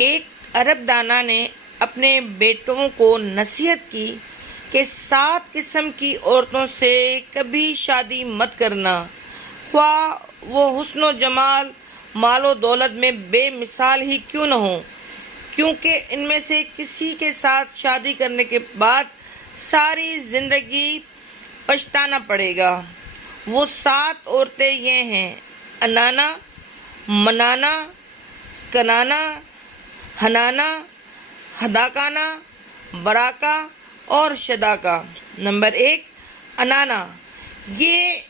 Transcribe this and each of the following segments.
ایک عرب دانا نے اپنے بیٹوں کو نصیحت کی کہ 7 قسم کی عورتوں سے کبھی شادی مت کرنا، خواہ وہ حسن و جمال، مال و دولت میں بے مثال ہی کیوں نہ ہوں، کیونکہ ان میں سے کسی کے ساتھ شادی کرنے کے بعد ساری زندگی پچھتانا پڑے گا۔ وہ 7 عورتیں یہ ہیں: انانا، منانا، کنانا، حنانا، ہداکانا، براکا اور شداکا۔ نمبر 1، انانا۔ یہ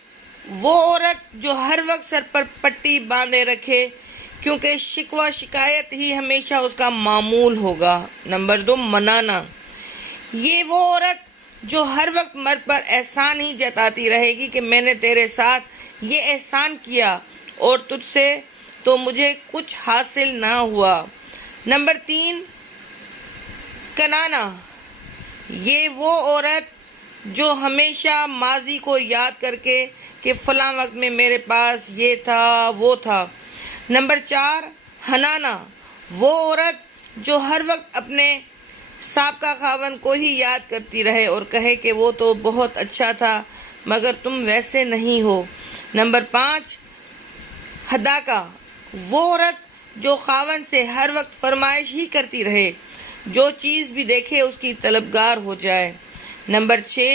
وہ عورت جو ہر وقت سر پر پٹی باندھے رکھے، کیونکہ شکوہ شکایت ہی ہمیشہ اس کا معمول ہوگا۔ نمبر 2، منانا۔ یہ وہ عورت جو ہر وقت مرد پر احسان ہی جتاتی رہے گی کہ میں نے تیرے ساتھ یہ احسان کیا اور تجھ سے تو مجھے کچھ حاصل نہ ہوا۔ نمبر 3، کنانا۔ یہ وہ عورت جو ہمیشہ ماضی کو یاد کر کے کہ فلاں وقت میں میرے پاس یہ تھا وہ تھا۔ نمبر 4، حنانا۔ وہ عورت جو ہر وقت اپنے سابقہ خاوند کو ہی یاد کرتی رہے اور کہے کہ وہ تو بہت اچھا تھا مگر تم ویسے نہیں ہو۔ نمبر 5، ہداکا۔ وہ عورت جو خاوند سے ہر وقت فرمائش ہی کرتی رہے، جو چیز بھی دیکھے اس کی طلبگار ہو جائے۔ نمبر 6،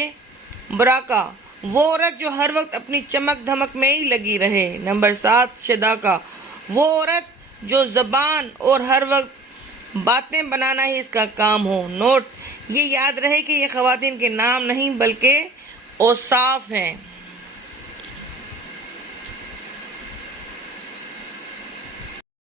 براکا۔ وہ عورت جو ہر وقت اپنی چمک دھمک میں ہی لگی رہے۔ نمبر 7، شداکا۔ وہ عورت جو زبان اور ہر وقت باتیں بنانا ہی اس کا کام ہو۔ نوٹ: یہ یاد رہے کہ یہ خواتین کے نام نہیں بلکہ اوصاف ہیں۔